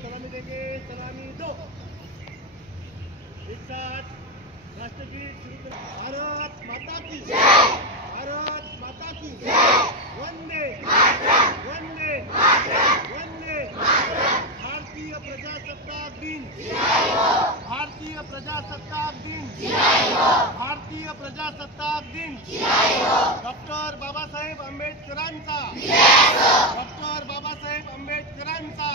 सलामी देंगे, सलामी दो। एक साथ राष्ट्रगीत शुरू करें। भारत माता की जय, भारत माता की जय, वंदे वंदे वंदे। भारतीय प्रजासत्ताक दिन, भारतीय प्रजासत्ताक दिन, भारतीय प्रजासत्ताक दिन। डॉक्टर बाबासाहेब आंबेडकरांचा, डॉक्टर बाबासाहेब आंबेडकरांचा,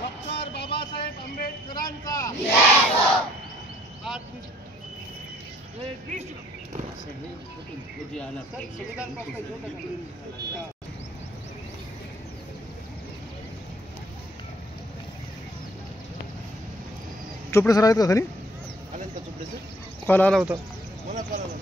डॉक्टर बाबासाहेब आंबेडकरांचा। चोपडे सर आहेत का खाली? आले का चोपडे सर? कॉल आला होता मला, कॉल आला.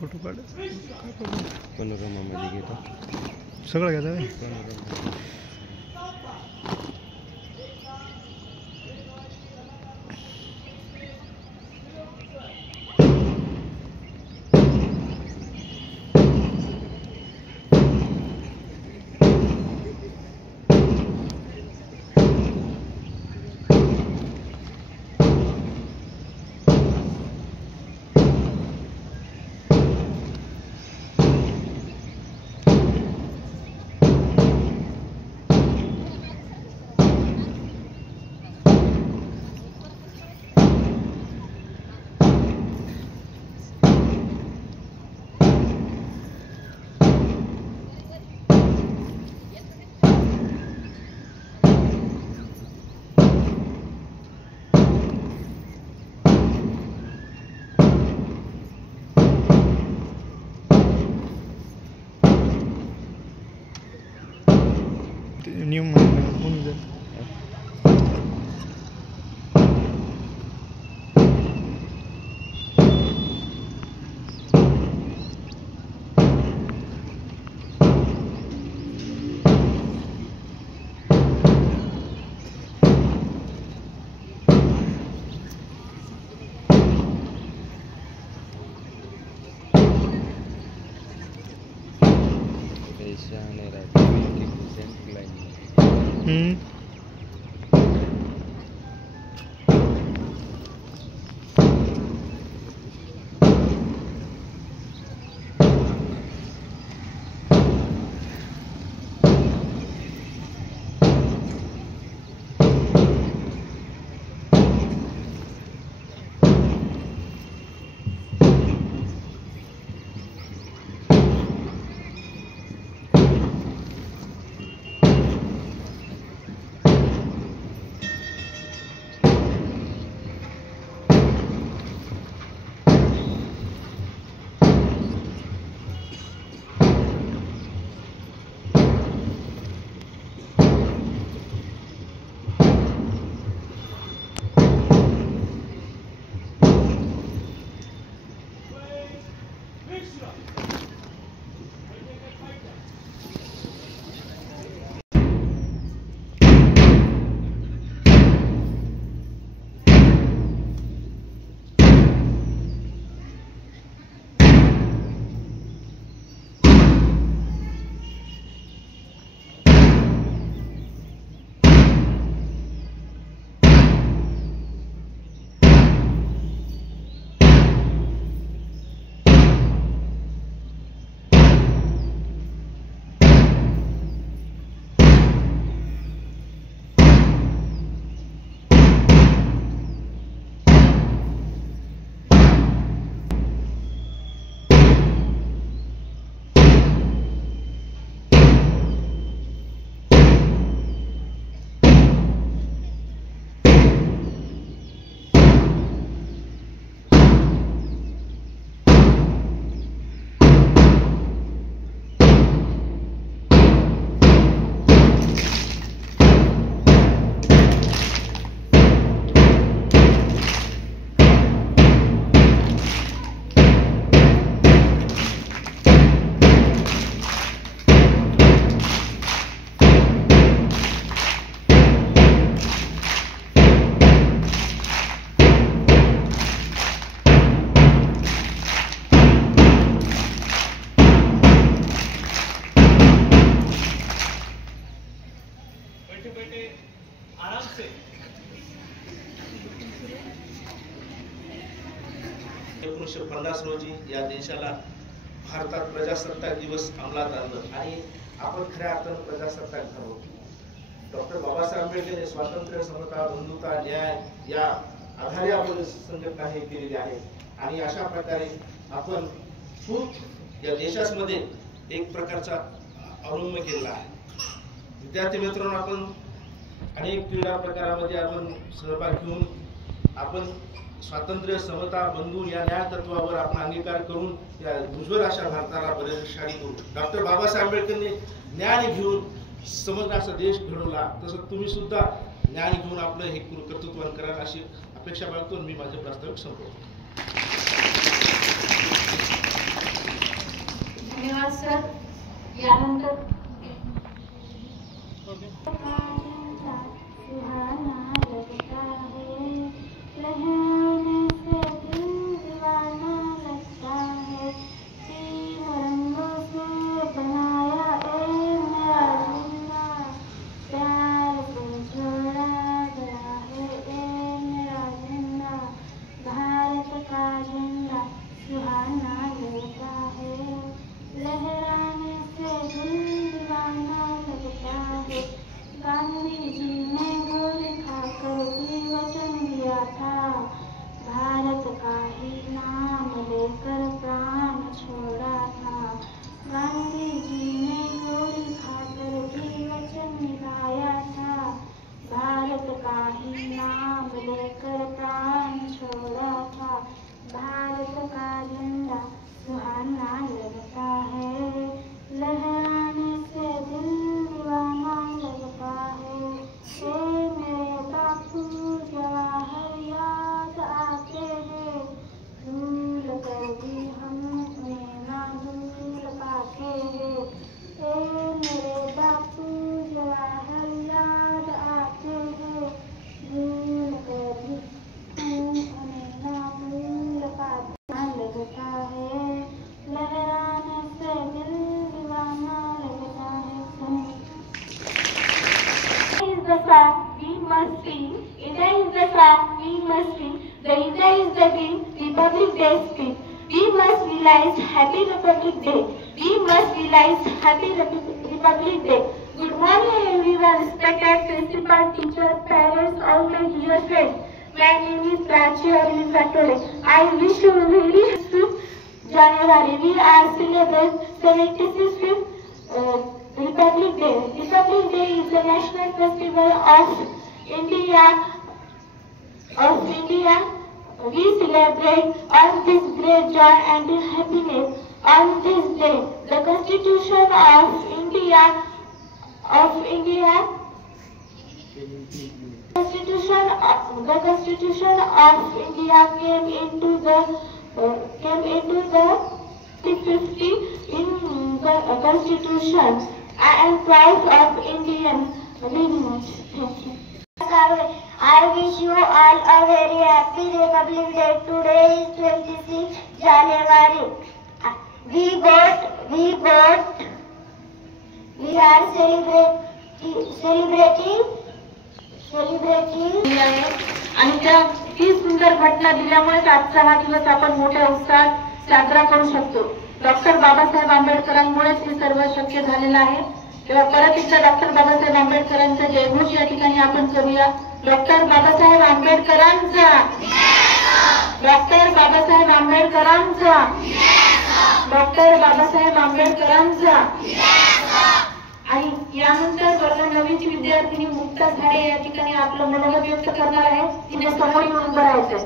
फोटो काढ. पॅनोरामामध्ये घेतो सगळं घ्यायचं आहे. पॅनोरामा नियम होऊन जाईल. पैसा आणि राजकीय प्रेझेंट लाईन 1950 रोजी या देशाला भारतात प्रजासत्ताक दिवस अंमलात आणलं आणि आपण खऱ्या अर्थानं प्रजासत्ताक झालो. डॉक्टर बाबासाहेब आंबेडकर स्वातंत्र्य, समता, बंधुता, न्याय या आधारे आपण संघटना हे केलेली आहे आणि अशा प्रकारे आपण खूप या देशामध्ये एक प्रकारचा अवलंब केलेला आहे. विद्यार्थी मित्रांनो, आपण अनेक क्रीडा प्रकारामध्ये आपण सहभाग घेऊन आपण स्वातंत्र्य, समता, बंधू या न्याय तत्वावर आपण अंगीकार करून या उज्ज्वल अशा भारताला बळकटी करू. डॉक्टर बाबासाहेब आंबेडकरने ज्ञान घेऊन समग्र असा देश घडवला, तसं तुम्ही सुद्धा ज्ञान घेऊन आपलं हे कर्तृत्व करा अशी अपेक्षा बाळगतो. मी माझे प्रास्ताविक संपवतो. धन्यवाद सर. यानंतर Happy Republic Day. We must realize Happy Republic Day. Good morning everyone, respected principal, teacher, parents, all my dear friends. My name is Prachi Arvind Fatore. I wish you a very happy January. We are celebrating 76th Republic Day. Republic Day is the national festival of India. We celebrate on this great joy and happiness. On this day, the Constitution of India came into the 50 in the Constitution. I am proud of Indian lineage. Thank you. I wish you all a very happy Republic Day. Today is 26 January. We are celebrating आणि त्या ती सुंदर घटना दिल्यामुळे आजचा हा दिवस आपण मोठ्या उत्साहात साजरा करू शकतो. डॉक्टर बाबासाहेब आंबेडकरांमुळेच हे सर्व शक्य झालेलं आहे. तेव्हा परत एकदा डॉक्टर बाबासाहेब आंबेडकरांचा जयघोष या ठिकाणी आपण करूया. डॉक्टर बाबासाहेब आंबेडकरांचा, डॉक्टर बाबासाहेब आंबेडकरांचा, डॉक्टर बाबासाहेब आंबेडकरांचा. आणि यानंतर वर्ग 9वीची विद्यार्थिनी मुक्ता झाडे या ठिकाणी आपलं मनोगत व्यक्त करणार आहे. तिने समोर येऊन उभं राहायचं.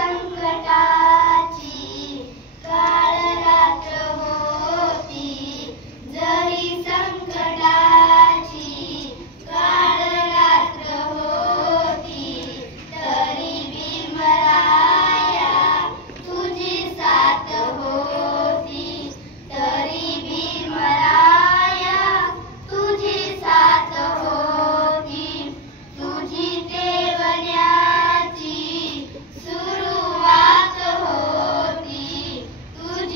संकटाची काळ रात्र होती, जरी संकटाची काळ रात्र होती, तरी भीमराया तुझी साथ होती, तरी भीमराया तुझी साथ होती, तुझी देवण्याची सुरुवात होती, तुझी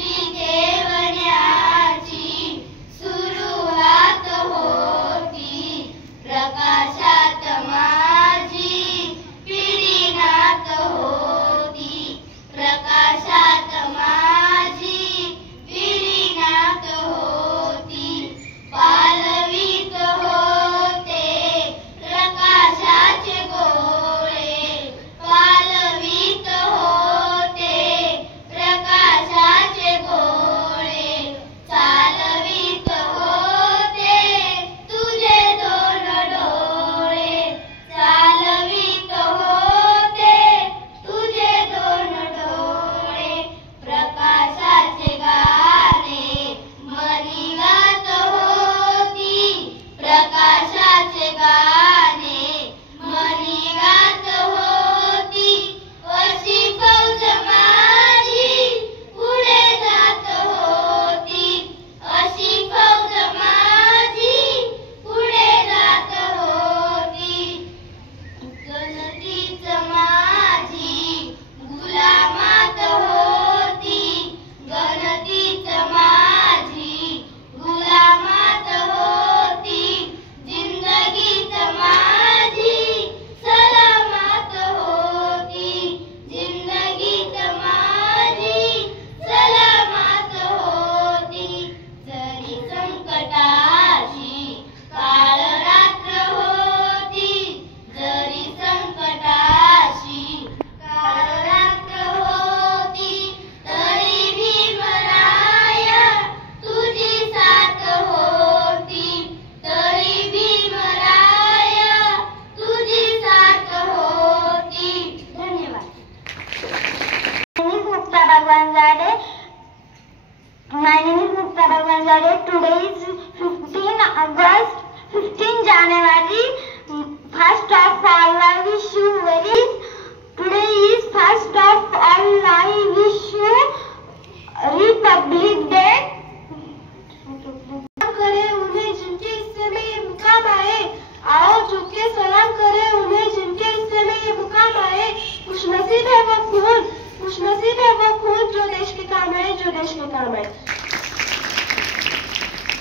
काम है।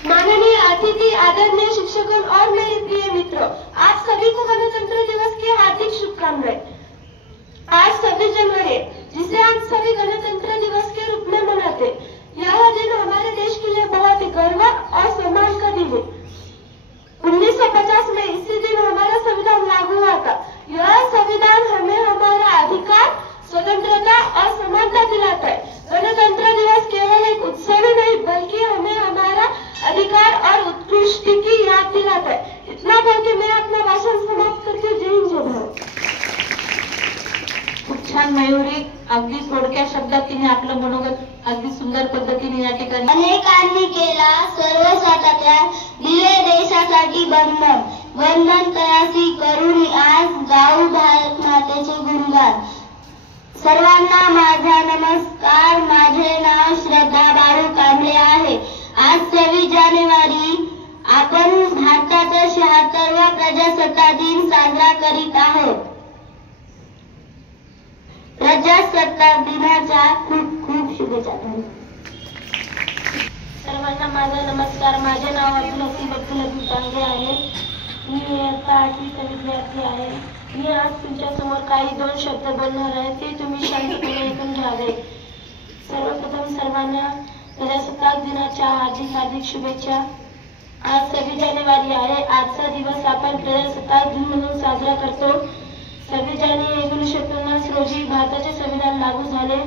माननीय अतिथि, आदरणीय शिक्षकों और मेरे प्रिय मित्रों, आप सभी को गणतंत्र दिवस की हार्दिक शुभकामनाएं। आज 26 जनवरी, जिसे हम सभी गणतंत्र दिवस के रूप में मनाते, यह दिन हमारे देश के लिए बहुत ही गर्व और सम्मान का दिन है। 1950 में इसी दिन हमारा संविधान लागू हुआ था। यह संविधान हमें हमारा अधिकार, स्वतंत्रता और समानता दिलाता है। गणतंत्र दिवस केवल एक उत्सव ही नहीं, बल्कि हमें हमारा अधिकार और उत्कृष्टि की याद दिलाता है। इतना बोल के मैं अपना भाषण समाप्त करती हूँ। जय हिंद, जय भारत। खूप छान मयुरी, अगदी थोडक्या शब्दात तिने आपलं मनोगत अगदी सुंदर पद्धतीने या ठिकाणी अनेकांनी केला सर्वस्वाचा त्याग, दिले देशासाठी बंधन, वंदन तयासी करून आज गाऊ भारत मातेचे गुणगान। सर्वांना माझा नमस्कार, माझे नाव श्रद्धा बाळू कांबळे आहे। आज 26 जानेवारी आपण भारताचा 76वा प्रजासत्ताक दिन साजरा करीत आहोत। प्रजासत्ताक दिनाच्या खूप खूप शुभेच्छा। सर्वांना माझा नमस्कार, माझे नाव अब्दुल हसीब तांगे आहे। मी इयत्ता 8वीचा विद्यार्थी आहे। मी आज तुमच्या समोर काही 2 शब्द बोलणार आहे, ते तुम्ही शांतपणे ऐकून घ्यावे। सर्वप्रथम सर्वांना प्रजासत्ताक दिनाच्या हार्दिक हार्दिक शुभेच्छा। आज 26 जानेवारी आहे। आजचा दिवस आपण प्रजासत्ताक दिन म्हणून साजरा करतो। 26 जानेवारी 1950 रोजी भारताचे संविधान लागू झाले।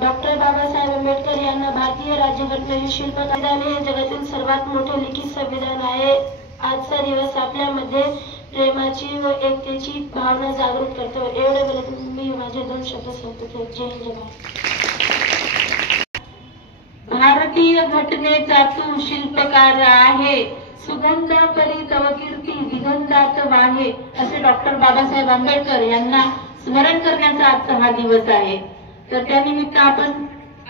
डॉक्टर बाबासाहेब आंबेडकर यांना भारतीय राज्यघटनेचे शिल्पकार संविधान हे जगातील सर्वात मोठे लिखित संविधान आहे। आजचा दिवस आपल्यामध्ये प्रेमाची व एकतेची भावना जागृत करतो। एवढे बोलत मी माझे 2 शब्द संपवतो। जय हिंद, जय भारत। भारतीय घटनेचा तू शिल्पकार आहे, सुगंध परी तव कीर्ती विगंधात वाहे, असे डॉक्टर बाबासाहेब आंबेडकर यांना स्मरण करण्याचा आजचा हा दिवस आहे। तर त्यानिमित्त आपण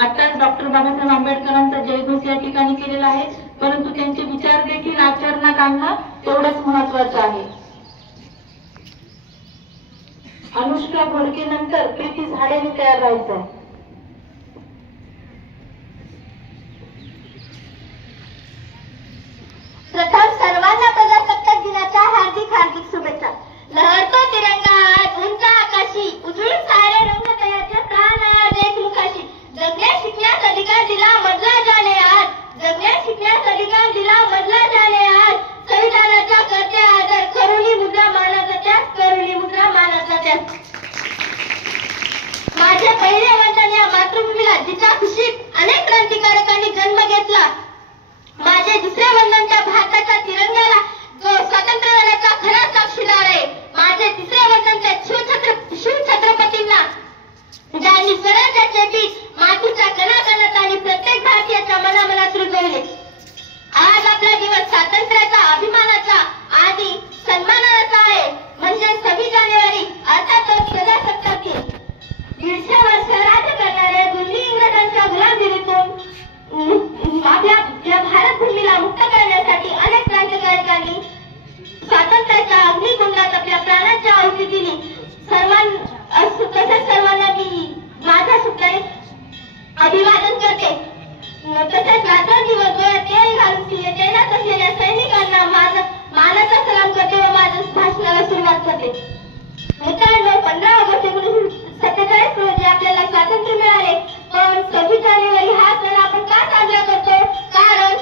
आताच डॉक्टर बाबासाहेब आंबेडकरांचा जयघोष या ठिकाणी केलेला आहे, परंतु त्यांचे विचार देखील आचरणात आणणं तेवढंच महत्वाचं आहे। अनुष्का घोडके नंतर प्रीती झाडेने तयार राहायचं। प्रथम सर्वांना प्रजासत्ताक दिनाच्या हार्दिक हार्दिक शुभेच्छा। लहरतो तिरंगा आज उंच आकाशी, उजळून सारे रंग तयाचे प्राण आज एकमुखाशी। जगण्यास शिकण्यास अधिकार दिला मधला जाणे आज, जगण्यास शिकण्यास अधिकार दिला मधला जाणे आज। संविधानाच्या करते आदर, करुणी मुद्रा मानाचा त्याग, करुणी मुद्रा मानाचा त्याग। माझे पहिले वंदन या मातृभूमीला, जिच्या खुशीत अनेक क्रांतिकारकांनी जन्म घेतला। माझे दुसरे वंदन त्या भारताच्या तिरंग्याला, जो स्वातंत्र्य लढ्याचा खरा साक्षीदार आहे। माझे तिसरे वंदन त्या शिवछत्रपतींना, ज्यांनी स्वराज्याचे बीज मातीच्या कणाकणात आणि प्रत्येक भारतीयाच्या मनामनात रुजवले। आज आपला दिवस स्वातंत्र्याचा, अभिमानाचा आणि सन्मानाचा आहे, म्हणजे 26 जानेवारी अर्थातच प्रजासत्ताक दिन। 150 वर्ष राज्य करणारे दिल्ली इंग्रजांच्या गुलामगिरीतून आपल्या भारत भूमीला मुक्त करण्यासाठी अनेक क्रांतिकारकांनी स्वातंत्र्याच्या अग्निकुंडात आपल्या प्राणाची आहुती दिली। तसेच सर्वांना मी माझा शुभेच्छा अभिवादन करते। तसेच रात्रंदिवस डोळ्यात तेल घालून तैनात असलेल्या सैनिकांना माझा मानाचा सलाम करते व माझ्या भाषणाला सुरुवात करते। मित्रांनो, 15 ऑगस्ट 1947 रोजी आपल्याला स्वातंत्र्य मिळाले, पण 26 जानेवारी हा सण आपण का साजरा करतो? कारण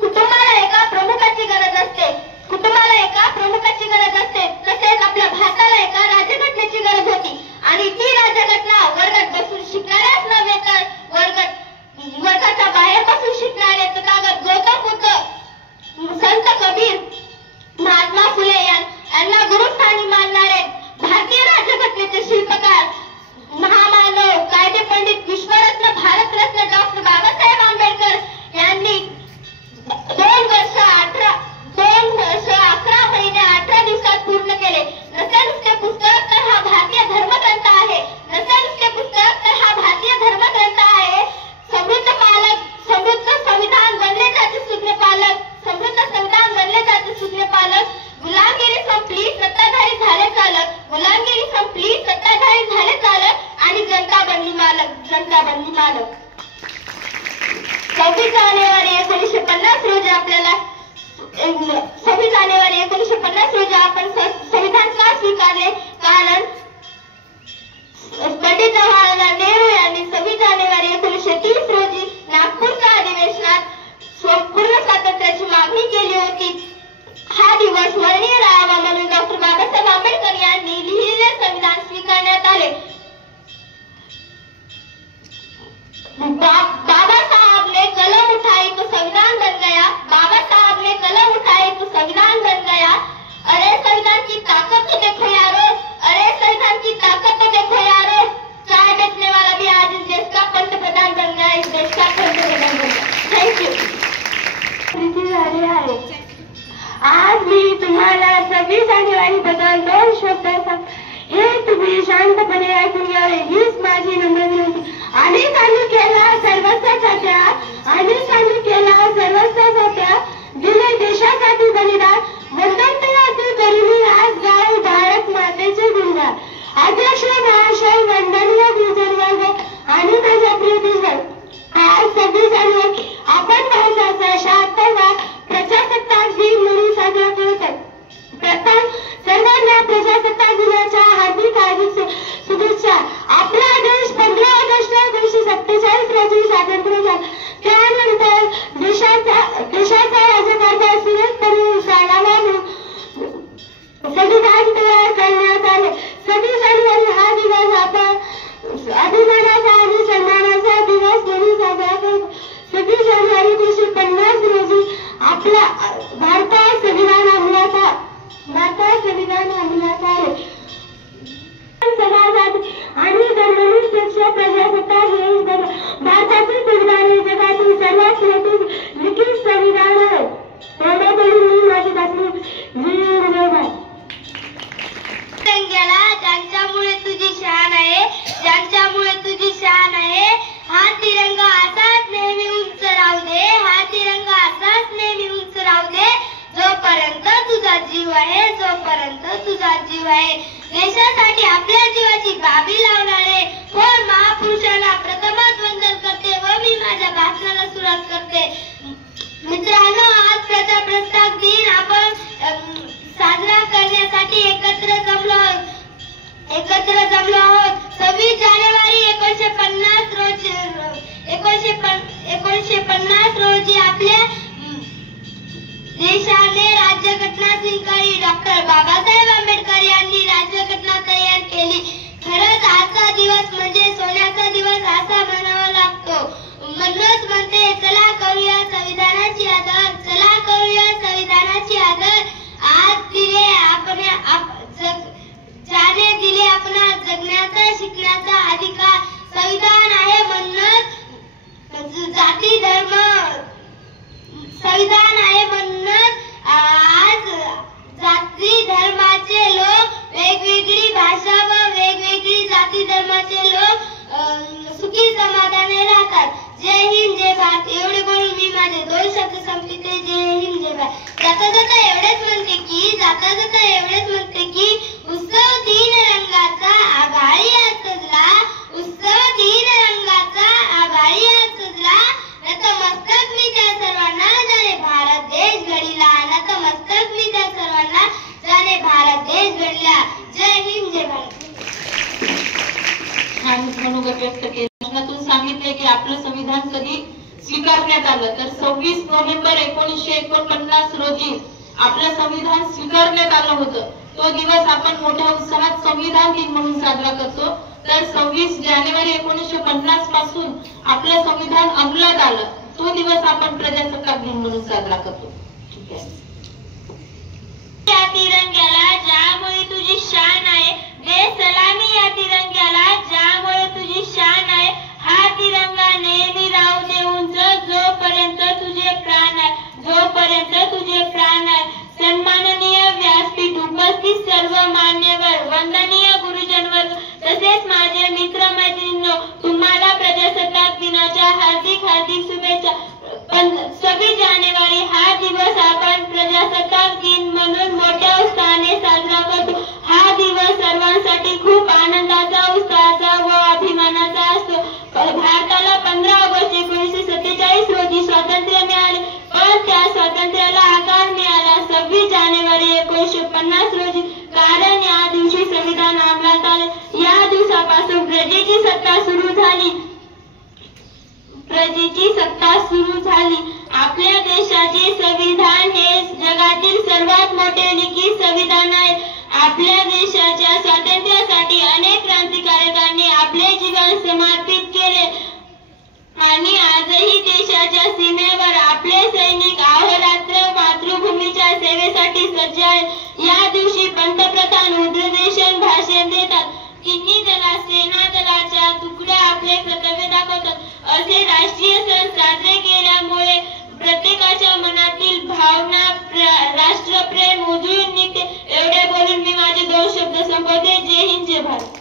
कुटुंबाला एका प्रमुखाची गरज असते, कुटुंबाला एका प्रमुखाची गरज असते। तसेच आपल्या भारताला एका राज्यघटनेची गरज होती, आणि ती राज्यघटना वर्गात बसून शिकणाऱ्याच नव्हे तर वर्गाच्या बाहेर बसून शिकणारे तथागत गौतम बुद्ध, संत कबीर, महात्मा फुले यांना गुरुस्थानी मानणारे भारतीय राज्यघटनेचे शिल्पकार, महामानव, कायदे पंडित, विश्वरत्न, भारतरत्न डॉक्टर बाबासाहेब आंबेडकर यांनी 2 वर्ष 11 महिने 18 दिवसात 26 जानेवारी 1950 रोजी आपल्याला 26 जानेवारी 1950 रोजी आपण संविधान का स्वीकारले? कारण पंडित जवाहरलाल नेहरू यांनी 26 जानेवारी 1930 रोजी नागपूरच्या अधिवेशनात पूर्ण स्वातंत्र्याची मागणी केली होती. हा दिवस स्मरणीय राहावा म्हणून डॉक्टर बाबासाहेब आंबेडकर यांनी लिहिलेले संविधान स्वीकारण्यात आले. बाबा साहब ने कलम उठाई तो संविधान बन गया. बाबा साहब ने कलम उठाई तो संविधान बन गया. अरे संविधान की ताकत तो देखो यारो, अरे संविधान की ताकत तो देखो यारो. चाय बेचने वाला भी आज इस देश का पंतप्रधान बन गया, इस देश का पंतप्रधान बन गया. थँक्यू. आज मी तुम्हाला 26 जानेवारी बद्दल 2 शब्द हे तुम्ही शांतपणे ऐकून घ्यावे हीच माझी नम्र विनंती. आणि चालू केला सर्वस्वाचा, आणि चालू केला सर्वस्वाचा, दिले देशासाठी बलिदान, वंदनतेची करुणी आज गाय भारत मातेचे गुणगान. अध्यक्ष महाशय, वंदनीय गुरुजन वर्ग आणि माझ्या प्रिय दिवस, आज 26 जानेवारी आपण भारताचा 76वा प्रजासत्ताक दिन म्हणून साजरा करत आहोत. प्रथम सर्वांना प्रजासत्ताक दिनाच्या हार्दिक शुभेच्छा. आपला देश 15 ऑगस्ट 1947 रोजी स्वातंत्र्य झाला. त्यानंतर देशाचा राजकारभार सुरळीतपणे चालावा संविधान तयार करण्यात आले. 26 जानेवारी हा दिवस आपण अभिमानाचा आणि सन्मानाचा दिवस म्हणून साजरा करतो. 26 जानेवारी 1950 रोजी आपला भारतात संविधान अंमलात आले. समाजात आणि धर्मनिरपेक्ष प्रजासत्ताक हे भारताचे संविधान हे जगातील सर्वात मोठे लिखित संविधान आहे. त्यामुळे मी माझी बातमी ज्यांच्यामुळे तुझी शान आहे, ज्यांच्यामुळे तुझी शान आहे. हा तिरंगा असाच नेहमी उंच राहू दे, हा तिरंगा असाच नेहमी उंच राहू दे, जोपर्यंत तुझा जीव आहे, जोपर्यंत तुझा जीव आहे. देशासाठी आपल्या जीवाची बाबी लावणारे थोर महापुरुषांना प्रथमच वंदन करते व मी माझ्या भाषणाला सुरुवात करते. मित्रांनो, आज प्रजासत्ताक दिन आपण साजरा करण्यासाठी एकत्र जमलो आहोत. 26 जानेवारी 1950 रोजी आपल्या देशाने राज्यघटना स्वीकारली. डॉक्टर बाबासाहेब आंबेडकर यांनी राज्यघटना तयार केली. खरंच आजचा दिवस म्हणजे सोन्याचा दिवस असा म्हणावा लागतो. म्हणूनच म्हणते, चला करूया संविधानाची आदर, चला करूया संविधानाची आदर. आज दिले ज्याने दिले आपला जगण्याचा शिकण्याचा अधिकार. संविधान आहे म्हणूनच जाती धर्म, संविधान आहे म्हणूनच आज जाती धर्माचे लोक, वेगवेगळी भाषा व वेगवेगळी जाती धर्माचे लोक सुखी समाधाने राहतात. जय हिंद, जय भारत. एवढे बोलून मी माझे 2 शब्द संपविते. जय हिंद, जय भारत. जाता जाता एवढेच म्हणते की उत्सव दिन रंगाचा आभाळी आज सजला, उत्सव दिन रंगाचा आभाळी आज सजला. नतमस्तक मी त्या सर्वांना ज्याने भारत देश घडविला, नतमस्तक मी त्या सर्वांना ज्याने भारत देश घडविला. जय हिंद, जय भारत. छान मनोगत व्यक्त केले. प्रश्नातून सांगितले की आपलं संविधान कधी स्वीकारण्यात आलं, तर 26 नोव्हेंबर 1949 रोजी आपलं संविधान स्वीकारण्यात आलं होतं. तो दिवस आपण मोठ्या उत्साहात संविधान दिन म्हणून साजरा करतो. तर 26 जानेवारी 1950 पासून आपलं संविधान अंमलात आलं, तो दिवस आपण प्रजासत्ताक दिन म्हणून साजरा करतो. ठीक आहे. या तिरंग्याला ज्यामुळे तुझी शान आहे, दे सलामी या तिरंग्याला ज्यामुळे तुझी शान आहे. हा तिरंगा नेहमी राहू दे उंच, जोपर्यंत तुझे प्राण आहे, जोपर्यंत तुझे प्राण आहे. सन्माननीय व्यासपीठ उपस्थित सर्व मान्यवर, वंदनीय गुरुजन वर्ग, तसेच माझे मित्र मैत्रिणींनो, तुम्हाला प्रजासत्ताक दिनाच्या हार्दिक शुभेच्छा. 26 जानेवारी हा दिवस आपण प्रजासत्ताक दिन म्हणून मोठ्या उत्साहाने साजरा करतो. हा दिवस सर्वांसाठी खूप आनंदाचा, उत्साहाचा व अभिमानाचा असतो. भारताला 15 ऑगस्ट 1947 रोजी इंग्रजीची सत्ता सुरू झाली. आपल्या देशाचे संविधान हे जगातील सर्वात मोठे लिखित संविधान आहे. आपल्या देशाच्या स्वातंत्र्यासाठी अनेक क्रांतिकारकांनी आपले जीवन समर्पित केले आणि आजही देशाच्या सीमेवर आपले सैनिक अहोरात्र मातृभूमीच्या सेवेसाठी सज्ज आहेत. या दिवशी पंतप्रधान उद्बोधन भाषण देतात. तिन्ही दला सेना दलाच्या तुकड्या आपले कर्तव्य दाखवतात. असे राष्ट्रीय सण साजरे केल्यामुळे प्रत्येकाच्या मनातील भावना राष्ट्रप्रेम उजळून निघते. एवढे बोलून मी माझे 2 शब्द संपवते. जय हिंद, जय भारत.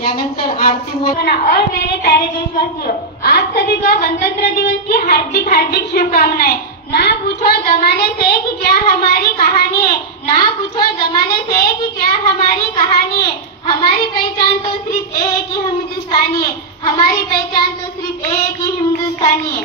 यानंतर आरती मोदी. और मेरे प्यारे देशवासियों, आप सभी को गणतंत्र दिवस की हार्दिक हार्दिक शुभकामनाएं. ना पूछो जमाने से कि क्या हमारी कहानी है, ना पूछो जमाने से कि क्या हमारी कहानी है. हमारी पहचान तो सिर्फ ये है कि हम हिंदुस्तानी है. हमारी पहचान तो सिर्फ ये है कि हिंदुस्तानी है.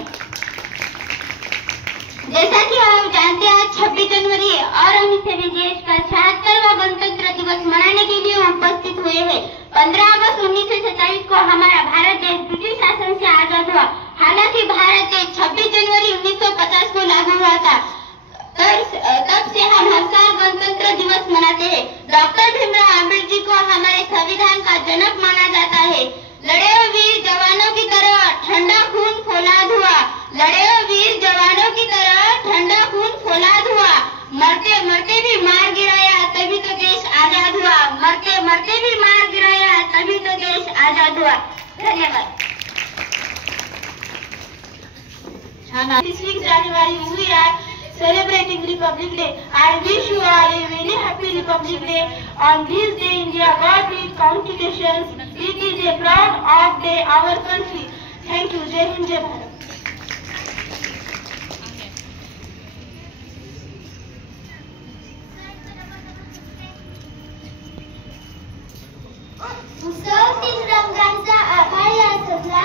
जैसा कि हम जानते हैं 26 जनवरी है और हम इसे देश का 76वां गणतंत्र दिवस मनाने के लिए उपस्थित हुए हैं. 15 अगस्त 1947 को हमारा भारत देश ब्रिटिश शासन से आजाद हुआ. हालांकि भारत देश 26 जनवरी 1950 को लागू हुआ था. तब से हम हर साल गणतंत्र दिवस मनाते हैं. डॉक्टर भीमराव अम्बेडकर जी को हमारे संविधान का जनक माना जाता है. लड़े हुए वीर जवानों की तरह ठंडा खून फौलाद हुआ. लड़े हुए वीर जवानों की तरह ठंडा खून फौलाद हुआ. मरते मरते भी मार गिराया तभी तो देश आजाद हुआ. मरते मरते भी मार गिराया तभी तो देश आजाद हुआ. धन्यवाद. 26 January we are celebrating Republic Day. I wish you all a very happy Republic Day. On this day India got its constitution. It is a proud of day our country. Thank you. Jai Hind, Jai Bharat. उत्सव 3 रंगांचा आभाळ सजला.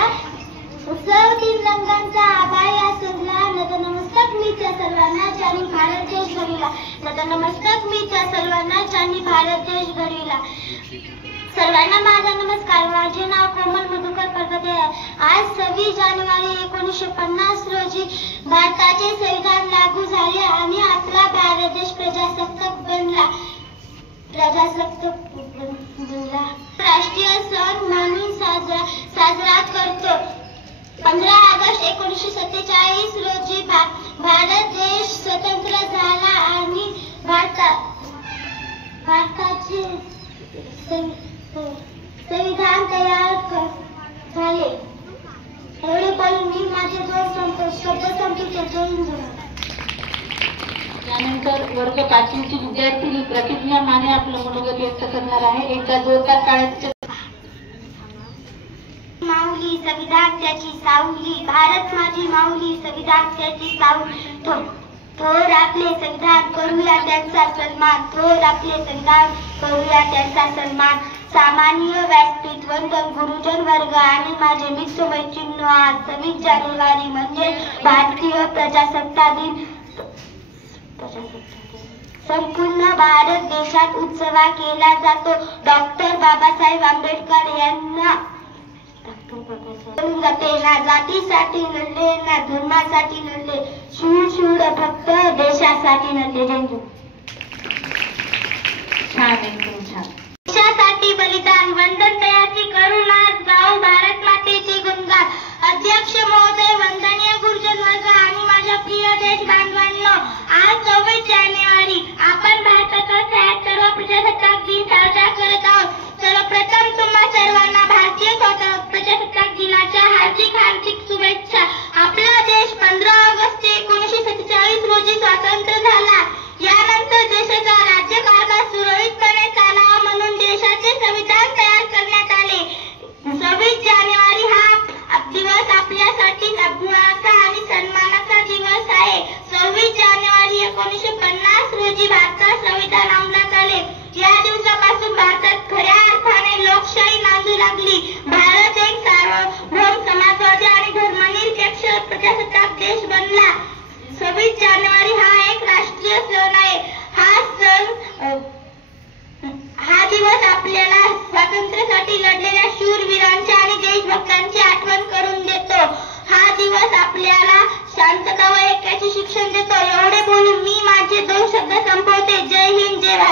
उत्सव 3 रंगांचा आभाळ सजला. नतनमस्तक मी त्या सर्वांना ज्यांनी भारत देश घडविला. नतनमस्तक मी त्या सर्वांना ज्यांनी भारत देश घडविला. सर्वांना माझा नमस्कार. माझे नाव कोमल मधुकर परगते आहे. आज 26 जानेवारी 1950 रोजी भारताचे संविधान लागू झाले आणि आपला भारत देश प्रजासत्ताक बनला. राष्ट्रीय सण म्हणून साजरा करतो. 15 ऑगस्ट 1947 रोजी भारत देश स्वतंत्र झाला आणि भारताचे संविधान तयार झाले. एवढे बोलून मी माझे 2 शब्द संपवते. त्यानंतर वर्ग 5ची विद्यार्थिनी प्रतिज्ञा माने आपलं मनोगत व्यक्त करणार आहे. एकदा जोरदार टाळ्यांच्या. माऊली संविधान त्याची सावली. भारत माझी माऊली संविधान त्याची सावली. थोर आपले संविधान करूया त्यांचा सन्मान. थोर आपले संविधान करूया त्यांचा सन्मान. सामान्य व्यासपीठ वंदन गुरुजन वर्ग आणि माझे मित्र मैत्रिणी, आज 26 जानेवारी म्हणजे भारतीय प्रजासत्ताक दिन. संपूर्ण भारत देशात उत्सव केला जातो. डॉक्टर बाबासाहेब आंबेडकर यांना ना जातीसाठी लढले, ना धर्मासाठी लढले. शूर फक्त देशासाठी लढले. छान, एकदम छान. देशासाठी बलिदान वंदन तयाची करूनाथ गाव भारत मातेचे गुणगान. अध्यक्ष महोदय, वंदनीय गुरुजन वर्ग आणि माझ्या प्रिय देश बांधवांनो, आज 26 जानेवारी आपण भारताचा 76वा प्रजासत्ताक दिन साजरा करत आहोत. सर्वप्रथम तुम्हा सर्वांना भारतीय प्रजासत्ताक दिनाच्या हार्दिक हार्दिक शुभेच्छा. आपला देश 15 ऑगस्ट 1947 रोजी स्वतंत्र झाला. यानंतर देशाचा राज्यकारभार सुरळीतपणे चालावा म्हणून देशाचे संविधान तयार करण्यात आले. 26 जानेवारी हा दिवस आपल्यासाठी अभिमानाचा आणि सन्मानाचा दिवस आहे. 26 जानेवारी 1950 रोजी भारतात संविधान अंमलात आले. या दिवसापासून भारतात खऱ्या अर्थाने लोकशाही नांदू लागली. भारत एक सार्वभौम समाजवादी आणि धर्मनिरपेक्ष प्रजासत्ताक देश बनला. 26 जानेवारी हा एक राष्ट्रीय सण आहे. हा दिवस आपल्याला स्वातंत्र्यासाठी लढलेल्या शूरवीरांच्या आणि देशभक्तांची आठवण करून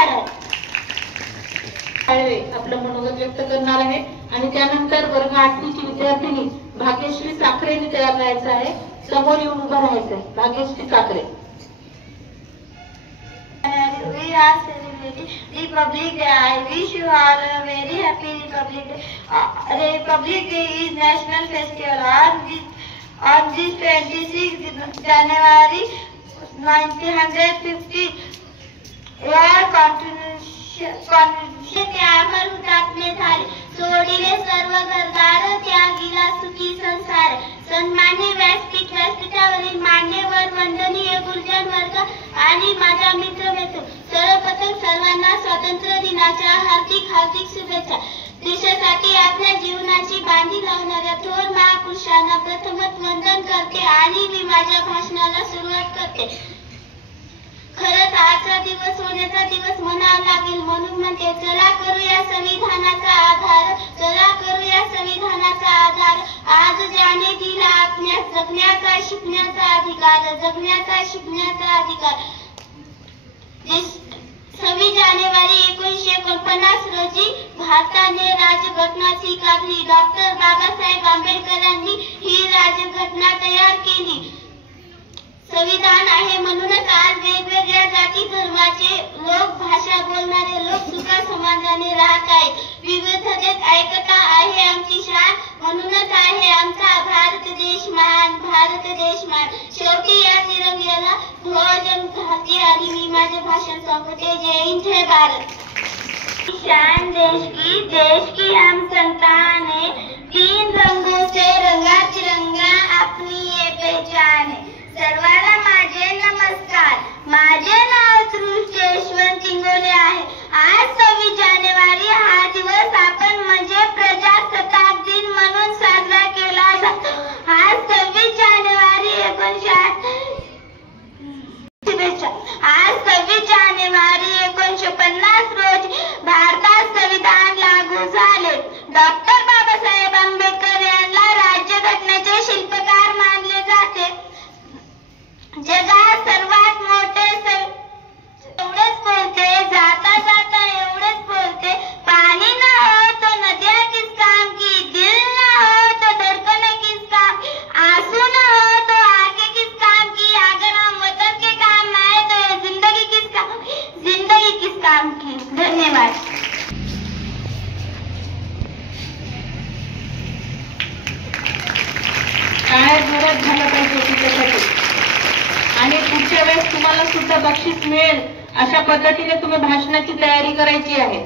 भारत. साळवे आपलं मनोगत व्यक्त करणार आहे आणि त्यानंतर वर्ग 8ची विद्यार्थिनी भाग्यश्री साखरेने तयार राहायचं आहे. समोर येऊन उभं राहायचं आहे. Bhagyashree Sakhare. We are celebrating Republic Day. I wish you all a very happy Republic Day. Republic Day is national festival. On this 26th January 1950, your constitution त्यावर हुतात्मे झाले. सोडिले सर्व घरदार त्यागीला सुखी संसार. सन्मान्य व्यासपीठावरील मान्यवर वंदनीय गुरुजन वर्ग आणि माझ्या मित्र सर्वप्रथम सर्वांना स्वातंत्र्य दिनाच्या हार्दिक शुभेच्छा. देशासाठी आपल्या जीवनाची बांधी लावणाऱ्या थोर महापुरुषांना प्रथमच वंदन करते आणि मी माझ्या भाषणाला सुरुवात करते. खरंच आजचा दिवस होण्याचा दिवस म्हणावा लागेल म्हणून म्हणते चला करूया संविधानाचा आधार. चला करूया संविधानाचा आधार. आज ज्याने दिला आपल्यास जगण्याचा शिकण्याचा अधिकार. जगण्याचा शिकण्याचा अधिकार. 26 जानेवारी 1949 रोजी भारताने राज्यघटना स्वीकारली. डॉक्टर बाबासाहेब आंबेडकरांनी ही राज्यघटना तयार केली. संविधान आहे म्हणूनच आज वेगवेगळ्या जाती धर्माचे लोक, भाषा बोलणारे लोक सुखा समाधानी राहत आहेत. विविधतेत ऐकता आहे आमची शान. म्हणूनच आहे आमचा भारत देश महान. भारत देश महान. शेवटी या तिरंग्याला ध्वज घालते आणि मी माझे भाषण संपवते. जय हिंद, जय भारत. शान देश की हम संतान है. 3 रंगों से रंगा तिरंगा अपनी ये पहचान है. सर्वांना माझे नमस्कार. माझे नाव यशवंत चिंगोले आहे. आज 26 जानेवारी हा दिवस आपण म्हणजे प्रजासत्ताक दिन म्हणून साजरा केला जातो. आज 26 जानेवारी 1950 रोजी भारतात संविधान लागू झाले. डॉक्टर बाबासाहेब आंबेडकर यांना राज्यघटनेचे शिल्पकार मानले जाते. जगात सर्वात मोठे एवढेच बोलते. जाता जाता एवढेच बोलते. पानी ना हो तो नदियाँ किस काम की. दिल ना हो तो धड़कने किस काम की. आंसू ना हो तो आंखें किस काम की. अगर हम वतन के काम आए तो ये जिंदगी किस काम की. जिंदगी किस काम की. धन्यवाद. काय जोरात झालं पाहिजे तिच्यासाठी. आणि पुढच्या वेळेस तुम्हाला सुद्धा बक्षीस मिळेल अशा पद्धतीने तुम्ही भाषणाची तयारी करायची आहे.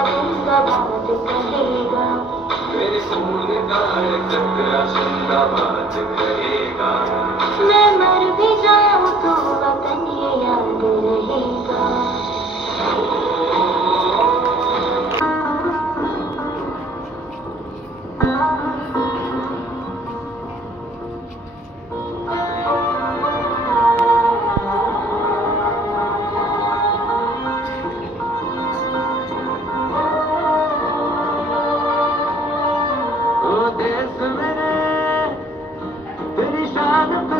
जिंदाबाद कहेगा, मेरे खून का हर कतरा जिंदाबाद कहेगा। मैं मर भी जाऊं तो वतन ये याद रहेगा। ओ देश मेरे तेरी शान पे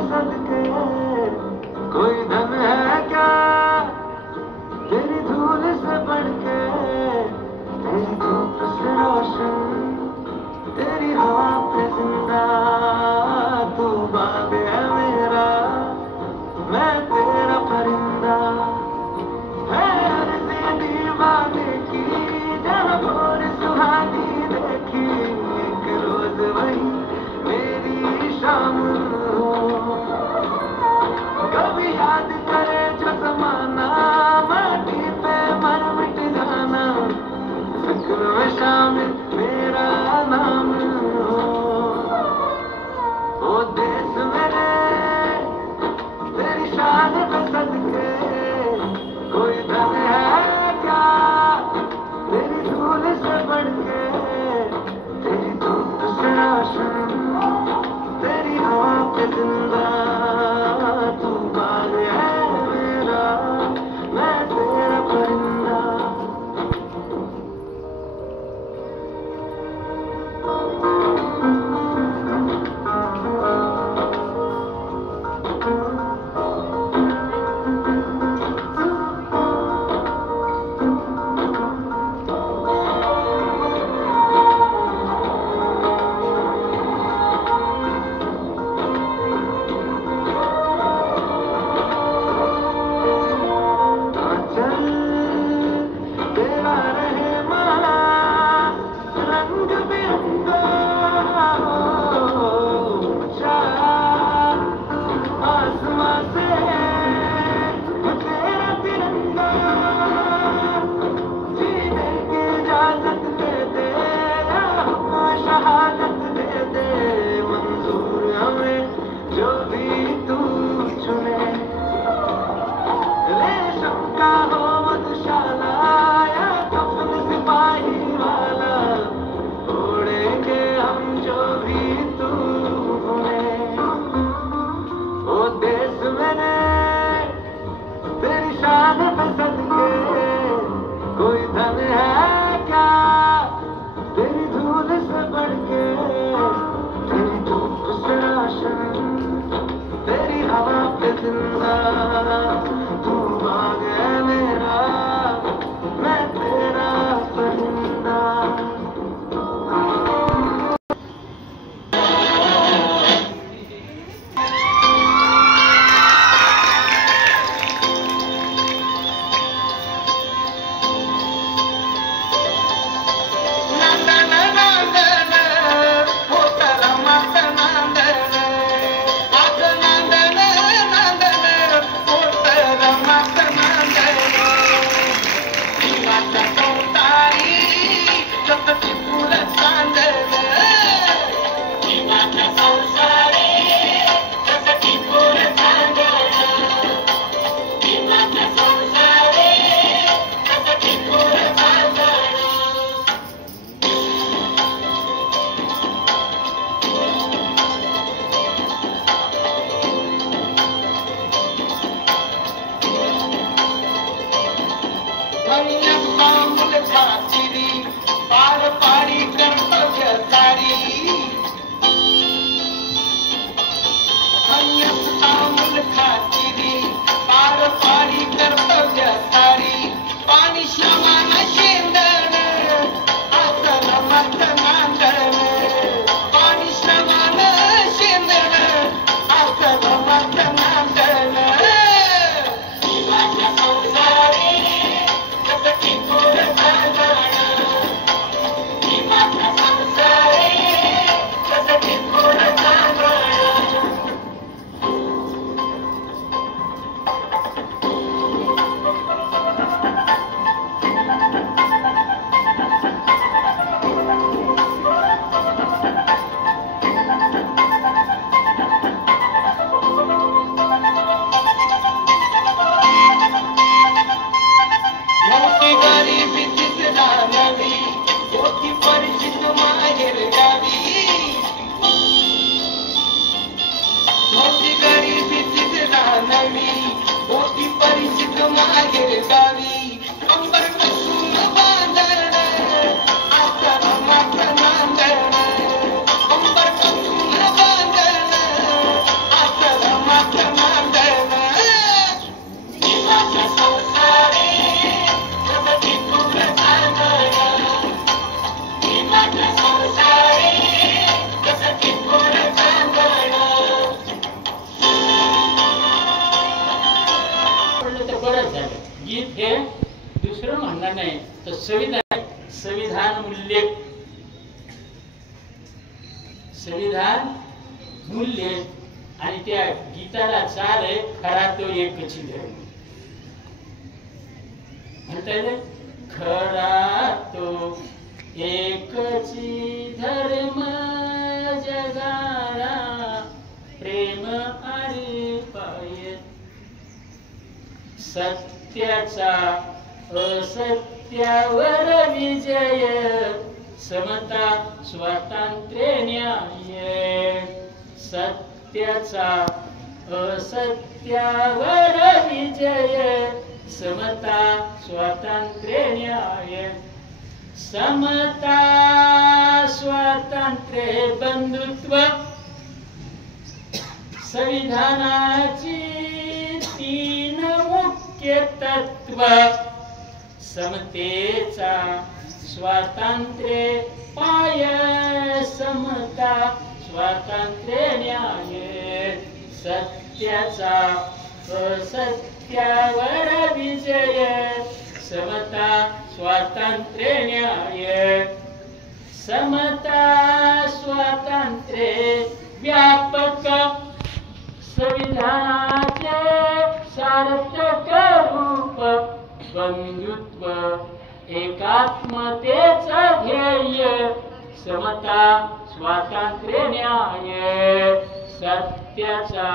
संविधान मूल्य आणि त्या गीताला चाल आहे खरा तो एकच धर्म म्हणता येईल खरा तो एकच धर्म जगाला प्रेम आणि पाय सत्याचा असत्यावर विजय समता स्वातंत्र्य न्याय सत्याचा असत्यावर विजय समता स्वातंत्र्य न्याय समता स्वातंत्र्य बंधुत्व संविधानाची तीन मुख्य तत्व समतेचा स्वातंत्र्य पाय समता स्वातंत्र्य न्याय सत्याचा असत्यावर विजय समता स्वातंत्र्य न्याय समता स्वातंत्र्य व्यापक संविधानाचे सार्थक रूप बंधुत्व एकात्मतेचा ध्येय समता स्वातंत्र्य न्याय सत्याचा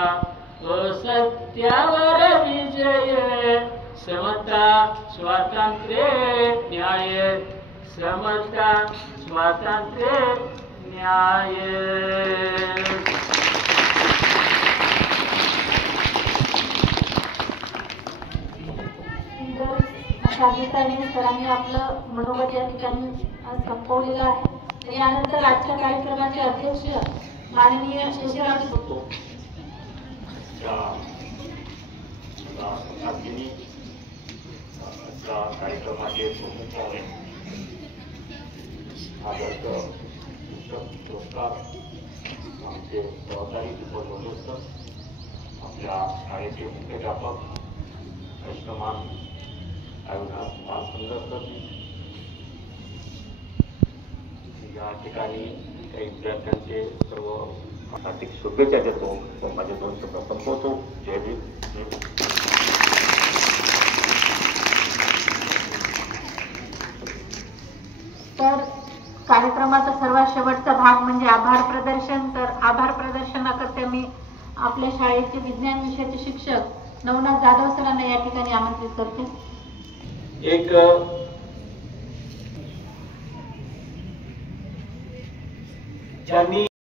असत्यावर विजय समता स्वातंत्र्य न्याय समता स्वातंत्र्य न्याय अशा गीताने सरांनी आपलं मनोगत या ठिकाणी संपवलेलं आहे. यानंतर आजच्या कार्यक्रमाचे अध्यक्ष माननीय शशिराज होतो कार्यक्रमाचे प्रमुख आहे आदर्श पुरस्कार आमचे सहकारी उपसदस्य आपल्या शाळेचे मुख्याध्यापक कृष्णमान या ठिकाणी काही विद्यार्थ्यांचे सर्व हार्दिक शुभेच्छा देतो व माझे 2 शब्द संपवतो. जय भीम. तर कार्यक्रमाचा सर्वात शेवटचा भाग म्हणजे आभार प्रदर्शन. तर आभार प्रदर्शनाकरता मी आपल्या शाळेचे विज्ञान विषयाचे शिक्षक नवनाथ जाधव सरांना या ठिकाणी आमंत्रित करते. एक ज्यांनी